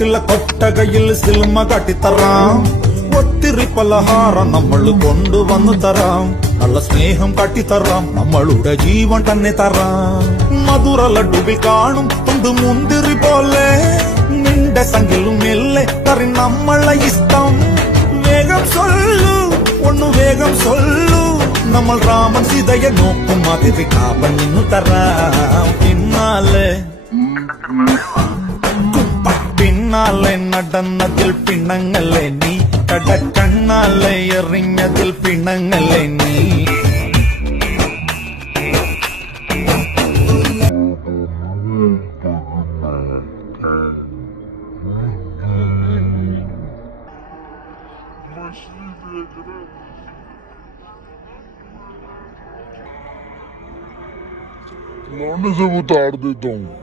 വീട്ടിലെ കൊട്ടകയിൽ സിൽമ കാട്ടിത്തറാം. ഒത്തിരി പലഹാരം നമ്മൾ കൊണ്ടുവന്നു തരാം. നല്ല സ്നേഹം കാട്ടിത്തറാം. നമ്മളുടെ ജീവൻ തന്നെ തരാം. മധുര ലഡുവിൽ കാണും തൊണ്ട് മുന്തിരി പോലെ നിന്റെ സംഖ്യലും മെല്ലെ കറി നമ്മളെ ഇഷ്ടം. വേഗം സൊല്ലു ഒന്നു വേഗം സൊല്ലു. നമ്മൾ രാമൻ സീതയെ നോക്കും അതിഥി കാപ്പൻ നിന്നു തരാം. പിന്നാലെ നടന്നതിൽ പിണങ്ങല്ലേ നീ. കടക്കണ്ണാലെ എറിഞ്ഞതിൽ പിണങ്ങല്ലേ നീ. लौंडे से उतार देता हूँ.